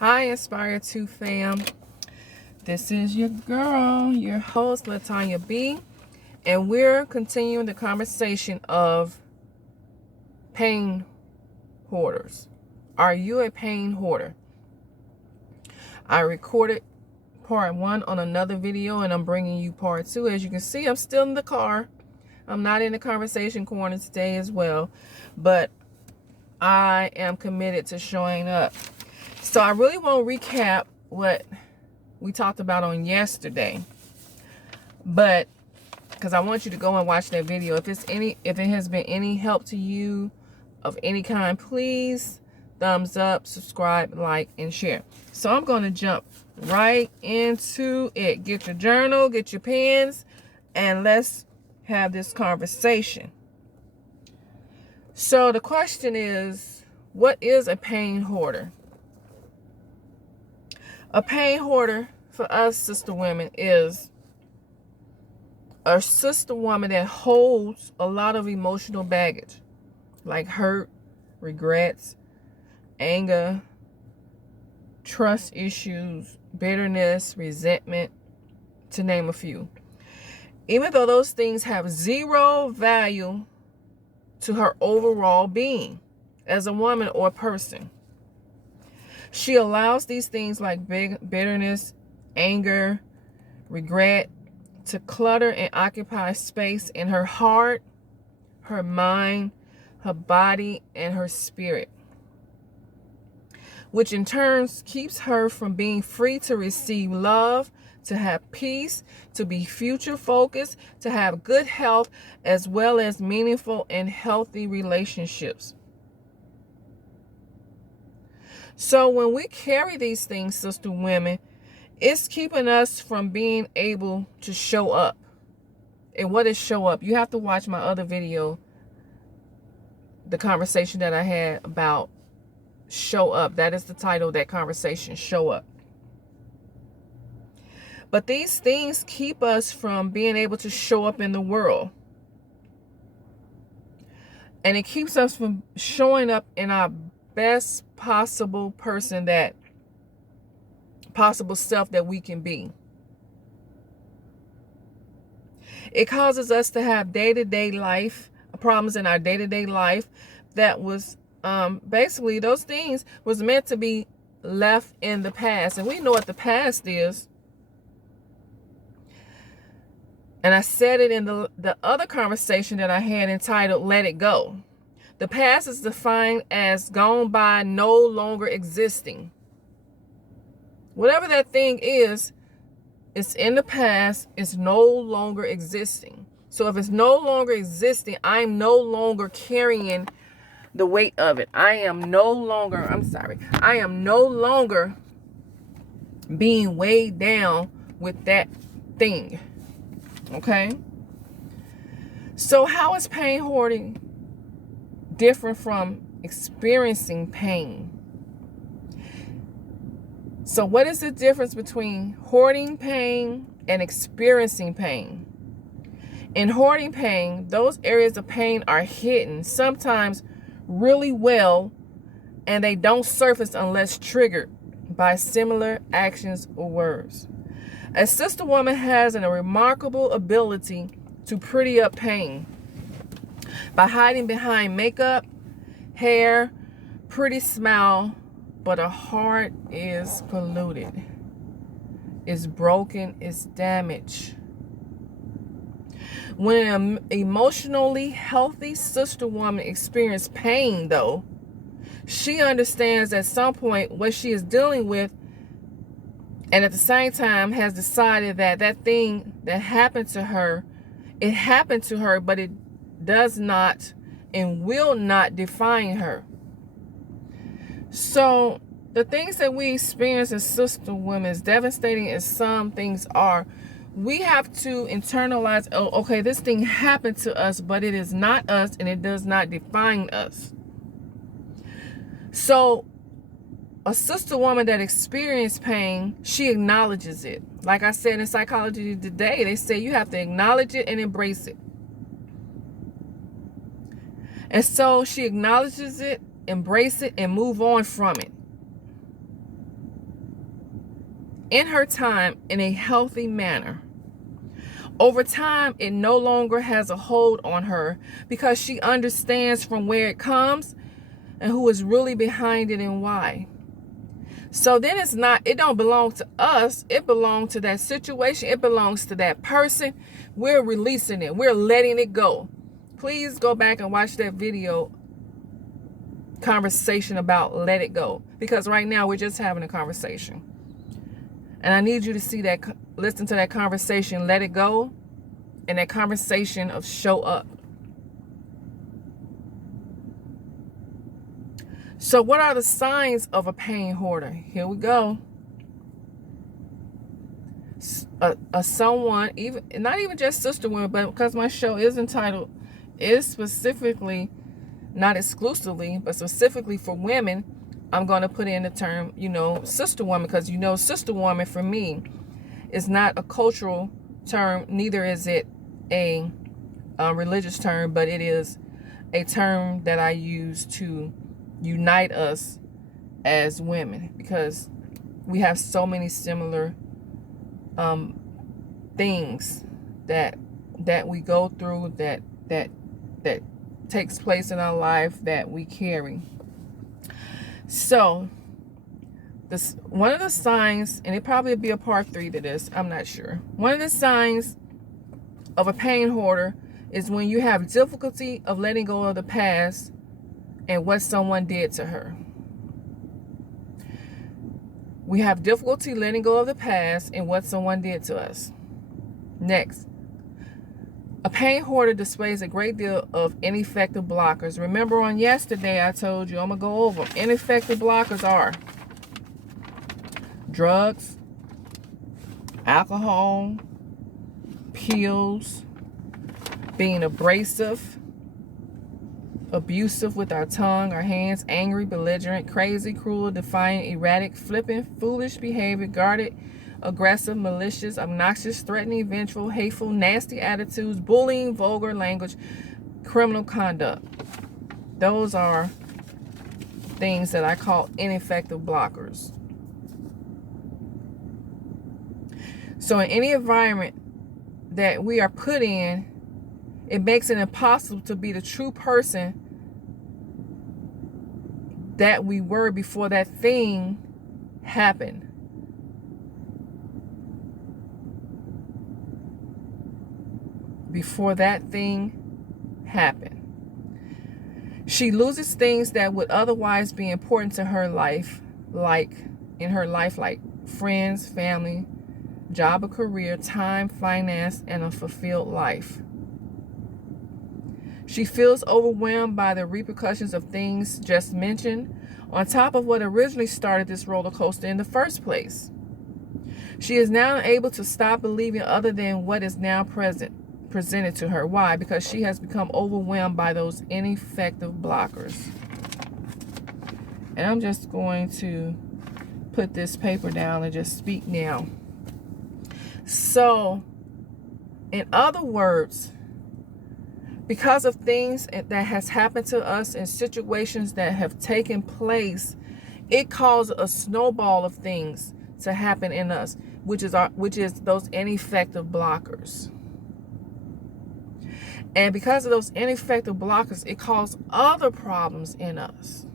Hi, Aspire 2 fam. This is your girl, your host, Latanya B. And we're continuing the conversation of pain hoarders. Are you a pain hoarder? I recorded part 1 on another video and I'm bringing you part 2. As you can see, I'm still in the car. I'm not in the conversation corner today as well, but I am committed to showing up. So I really want to recap what we talked about on yesterday, but because I want you to go and watch that video. If it has been any help to you of any kind, please thumbs up, subscribe, like, and share. So I'm going to jump right into it. Get your journal, get your pens, and let's have this conversation. So the question is, what is a pain hoarder? A pain hoarder for us sister women is a sister woman that holds a lot of emotional baggage, like hurt, regrets, anger, trust issues, bitterness, resentment, to name a few. Even though those things have zero value to her overall being as a woman or person. She allows these things like bitterness, anger, regret to clutter and occupy space in her heart, her mind, her body, and her spirit, which in turn keeps her from being free to receive love, to have peace, to be future focused, to have good health, as well as meaningful and healthy relationships. So when we carry these things, sister women, it's keeping us from being able to show up. And what is show up? You have to watch my other video, the conversation that I had about show up. That is the title of that conversation, show up. But these things keep us from being able to show up in the world. And it keeps us from showing up in our best possible possible self that we can be. It causes us to have day-to-day life problems in our day-to-day life that was basically those things was meant to be left in the past. And we know what the past is. And I said it in the other conversation that I had entitled Let It Go. The past is defined as gone by, no longer existing. Whatever that thing is, it's in the past, it's no longer existing. So if it's no longer existing, I'm no longer carrying the weight of it. I am no longer being weighed down with that thing. Okay? So how is pain hoarding different from experiencing pain? So what is the difference between hoarding pain and experiencing pain? In hoarding pain, those areas of pain are hidden, sometimes really well, and they don't surface unless triggered by similar actions or words. A sister woman has a remarkable ability to pretty up pain by hiding behind makeup, hair, pretty smile, but her heart is polluted, is broken, is damaged. When an emotionally healthy sister woman experiences pain, though, she understands at some point what she is dealing with, and at the same time has decided that that thing that happened to her, it happened to her, but it does not and will not define her. So the things that we experience as sister women, as devastating as some things are, we have to internalize, oh, okay, this thing happened to us, but it is not us and it does not define us. So a sister woman that experienced pain, she acknowledges it. Like I said in psychology today, they say you have to acknowledge it and embrace it. And so she acknowledges it, embrace it, and move on from it. in her time in a healthy manner. Over time, it no longer has a hold on her because she understands from where it comes and who is really behind it and why. So then it don't belong to us. It belongs to that situation. It belongs to that person. We're releasing it. We're letting it go. Please go back and watch that video conversation about let it go. Because right now we're just having a conversation. And I need you to see that, listen to that conversation, let it go, and that conversation of show up. So what are the signs of a pain hoarder? Here we go. Someone, even not even just sister women, but because my show is entitled, is specifically, not exclusively, but specifically for women, I'm going to put in the term, sister woman, because sister woman for me is not a cultural term, neither is it a religious term, but it is a term that I use to unite us as women, because we have so many similar things that we go through, that takes place in our life, that we carry. So one of the signs, and it probably will be a part 3 to this, I'm not sure. One of the signs of a pain hoarder is when you have difficulty of letting go of the past and what someone did to her. We have difficulty letting go of the past and what someone did to us. Next, a pain hoarder displays a great deal of ineffective blockers. Remember on yesterday I told you, I'm going to go over them. Ineffective blockers are drugs, alcohol, pills, being abrasive, abusive with our tongue, our hands, angry, belligerent, crazy, cruel, defiant, erratic, flippant, foolish behavior, guarded, aggressive, malicious, obnoxious, threatening, vengeful, hateful, nasty attitudes, bullying, vulgar language, criminal conduct. Those are things that I call ineffective blockers. So in any environment that we are put in, it makes it impossible to be the true person that we were before that thing happened. Before that thing happened. She loses things that would otherwise be important to her life, like friends, family, job or career, time, finance, and a fulfilled life. She feels overwhelmed by the repercussions of things just mentioned, on top of what originally started this roller coaster in the first place. She is now able to stop believing other than what is now presented to her. Why? Because she has become overwhelmed by those ineffective blockers. And I'm just going to put this paper down and just speak now. So, in other words, because of things that has happened to us and situations that have taken place, it caused a snowball of things to happen in us, which is those ineffective blockers. And because of those ineffective blockers, it caused other problems in us.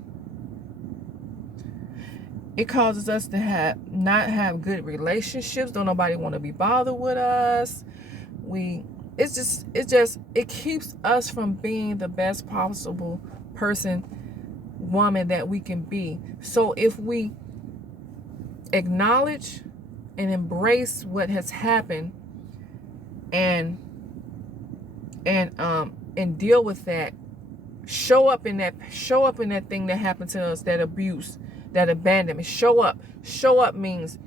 It causes us to not have good relationships. Don't nobody want to be bothered with us. It keeps us from being the best possible woman that we can be. So if we acknowledge and embrace what has happened and deal with that, show up in that thing that happened to us, that abuse, that abandonment. Show up means,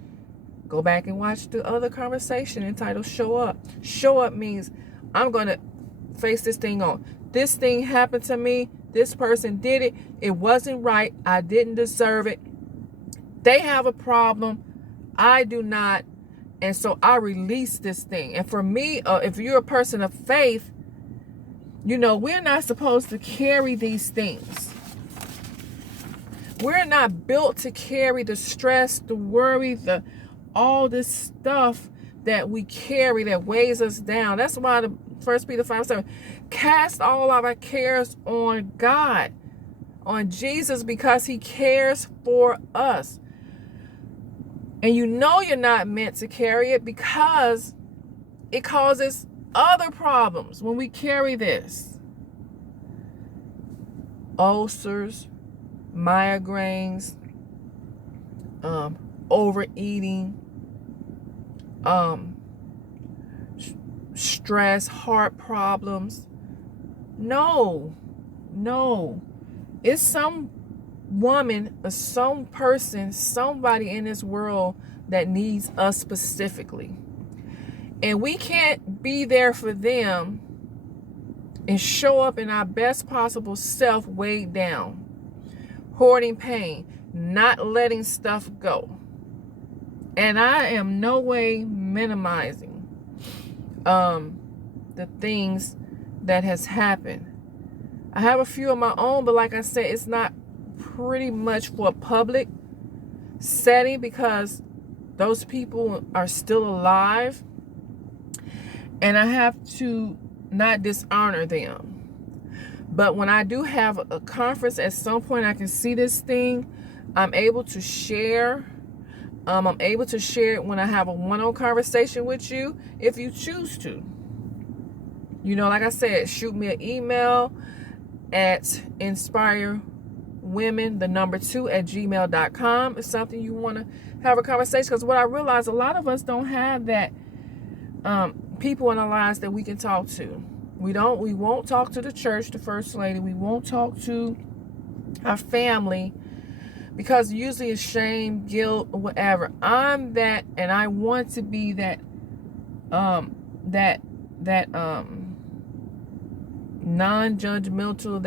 go back and watch the other conversation entitled Show Up. Show up means I'm going to face this thing on. This thing happened to me. This person did it. It wasn't right. I didn't deserve it. They have a problem. I do not. And so I release this thing. And for me, if you're a person of faith, we're not supposed to carry these things. We're not built to carry the stress, the worry, all this stuff that we carry that weighs us down. That's why the 1 Peter 5:7, cast all of our cares on God, on Jesus, because he cares for us. And you know you're not meant to carry it because it causes other problems when we carry this. Ulcers, migraines, overeating, stress, heart problems. No. It's some woman or some person, somebody in this world that needs us specifically. And we can't be there for them and show up in our best possible self weighed down, hoarding pain, not letting stuff go. And I am no way minimizing the things that has happened. I have a few of my own, but like I said, it's not pretty much for a public setting because those people are still alive, and I have to not dishonor them. But when I do have a conference at some point, I can see this thing, I'm able to share. I'm able to share it when I have a one-on-one conversation with you, if you choose to. You know, like I said, shoot me an email at inspirewomen2@gmail.com. It's something you want to have a conversation, because what I realize, a lot of us don't have that people in our lives that we can talk to. We won't talk to the church, the first lady. We won't talk to our family, because usually it's shame, guilt, or whatever. I'm that, and I want to be that non-judgmental,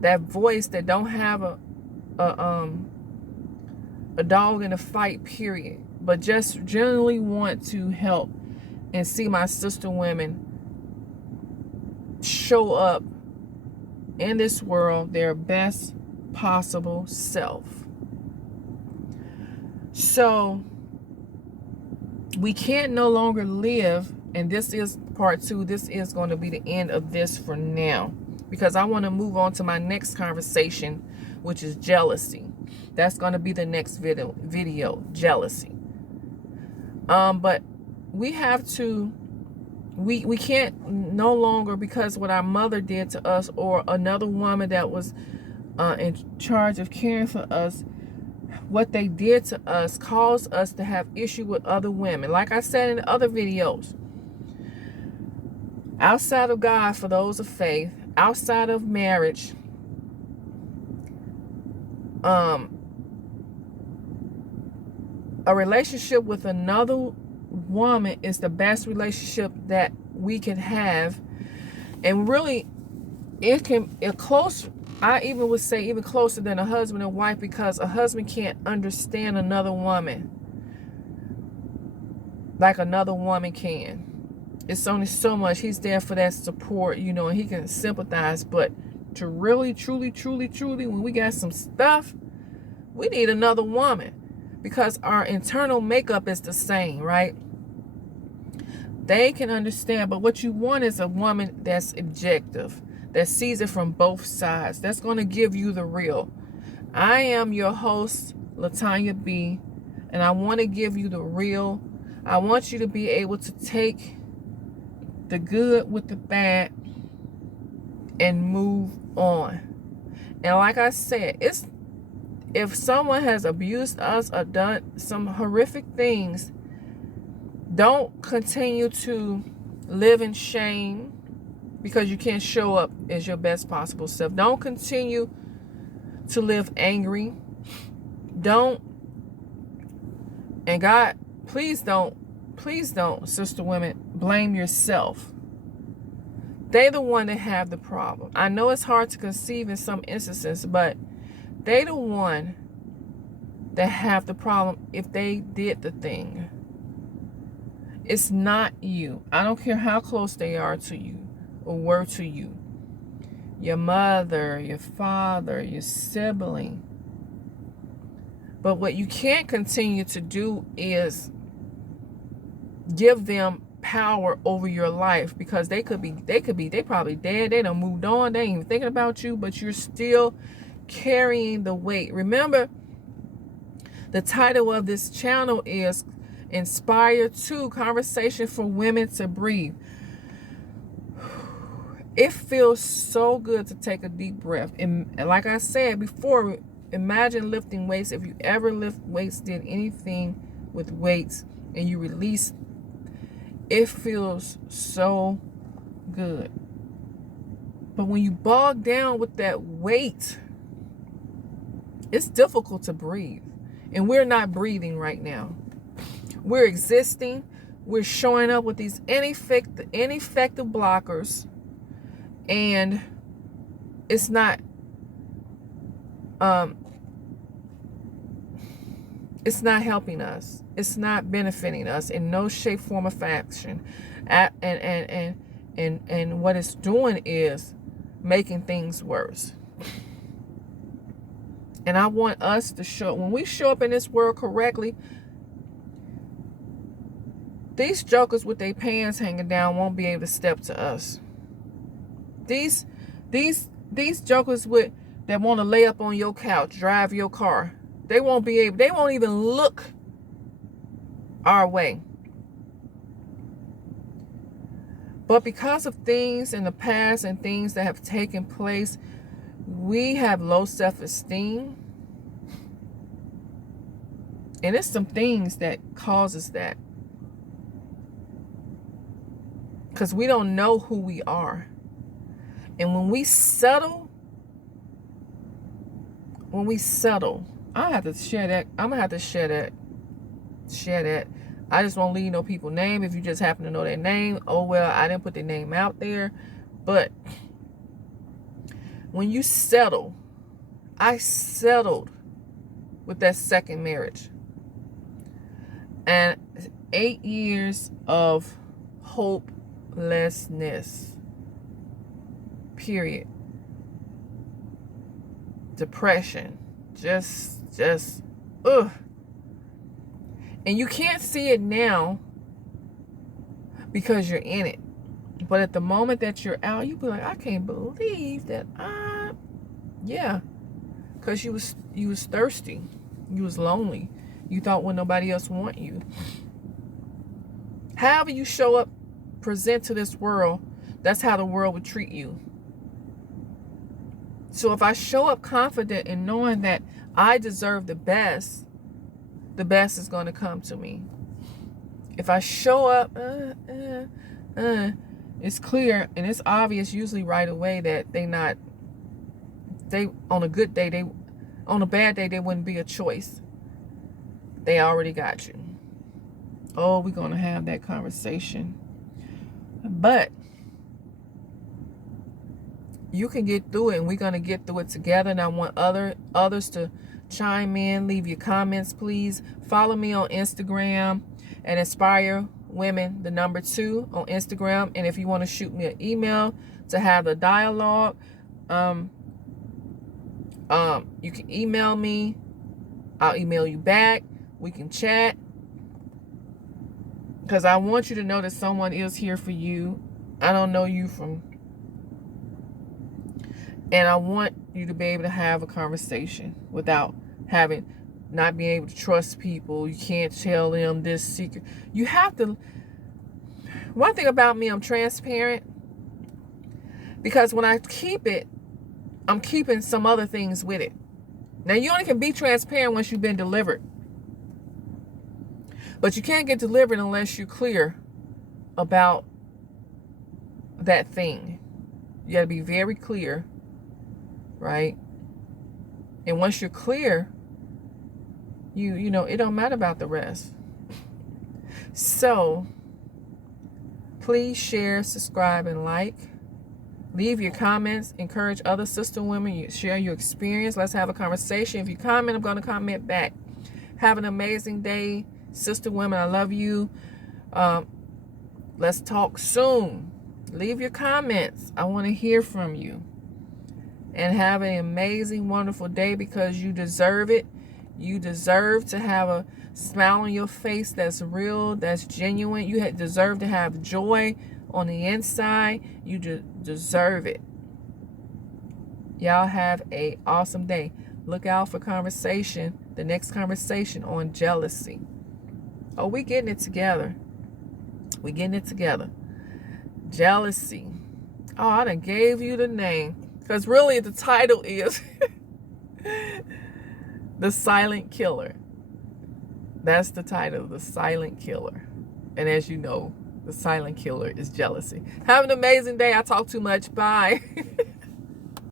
that voice that don't have a dog in a fight, period, but just generally want to help and see my sister women show up in this world their best possible self. So we can't no longer live, and this is part 2. This is going to be the end of this for now, because I want to move on to my next conversation, which is jealousy. That's going to be the next video, jealousy. But we have to, we can't no longer, because what our mother did to us, or another woman that was in charge of caring for us, what they did to us caused us to have issue with other women. Like I said in other videos, outside of God, for those of faith, outside of marriage, a relationship with another woman is the best relationship that we can have. And really, I even would say even closer than a husband and wife, because a husband can't understand another woman like another woman can. It's only so much. He's there for that support, you know, and he can sympathize. But to really, truly, when we got some stuff, we need another woman, because our internal makeup is the same, right? They can understand, but what you want is a woman that's objective, that sees it from both sides, that's going to give you the real. I am your host, Latanya B, and I want to give you the real. I want you to be able to take the good with the bad and move on. And like I said, if someone has abused us or done some horrific things, don't continue to live in shame because you can't show up as your best possible self. Don't continue to live angry. Don't, and God, please don't, sister women, blame yourself. They the one that have the problem. I know it's hard to conceive in some instances, but they the one that have the problem if they did the thing. It's not you. I don't care how close they are to you or were to you. Your mother, your father, your sibling. But what you can't continue to do is give them power over your life, because they probably dead. They done moved on. They ain't even thinking about you, but you're still carrying the weight. Remember, the title of this channel is Inspire 2, Conversation for Women to Breathe. It feels so good to take a deep breath. And like I said before, imagine lifting weights. If you ever lift weights, did anything with weights, and you release, it feels so good. But when you bog down with that weight, it's difficult to breathe. And we're not breathing right now. We're existing. We're showing up with these ineffective blockers. And it's not helping us. It's not benefiting us in no shape, form, or fashion. And what it's doing is making things worse. And I want us to show, when we show up in this world correctly, these jokers with their pants hanging down won't be able to step to us. These jokers that want to lay up on your couch, drive your car, they won't even look our way. But because of things in the past and things that have taken place, we have low self-esteem. And it's some things that causes that. Because we don't know who we are. And when we settle, I have to share that. I'm gonna have to share that. I just won't leave no people's name. If you just happen to know their name, oh well, I didn't put their name out there. But when you settle, I settled with that second marriage. And 8 years of hopelessness. Period. Depression. Just ugh. And you can't see it now because you're in it. But at the moment that you're out, you be like, I can't believe that yeah. Because you was thirsty. You was lonely. You thought when nobody else want you. However you show up, present to this world, that's how the world would treat you. So if I show up confident in knowing that I deserve the best is going to come to me. If I show up, it's clear and it's obvious usually right away that on a good day, on a bad day, they wouldn't be a choice. They already got you. Oh, we're going to have that conversation. But you can get through it, and we're going to get through it together. And I want others to chime in. Leave your comments, please. Follow me on Instagram at Inspire Women, the number 2 on Instagram. And if you want to shoot me an email to have a dialogue, you can email me. I'll email you back. We can chat. Because I want you to know that someone is here for you. I don't know you from... And I want you to be able to have a conversation without not being able to trust people. You can't tell them this secret. You have to... One thing about me, I'm transparent. Because when I keep it, I'm keeping some other things with it. Now, you only can be transparent once you've been delivered. But you can't get delivered unless you're clear about that thing. You got to be very clear, right? And once you're clear, you know, it don't matter about the rest. So, please share, subscribe, and like. Leave your comments. Encourage other sister women. Share your experience. Let's have a conversation. If you comment, I'm going to comment back. Have an amazing day. Sister women, I love you. Let's talk soon. Leave your comments. I want to hear from you. And have an amazing, wonderful day, because you deserve it. You deserve to have a smile on your face that's real, that's genuine. You deserve to have joy on the inside. You deserve it. Y'all have a awesome day. Look out for the next conversation on jealousy. Oh, we getting it together. We getting it together. Jealousy. Oh, I done gave you the name. Because really the title is The Silent Killer. That's the title, The Silent Killer. And as you know, the silent killer is jealousy. Have an amazing day. I talk too much. Bye.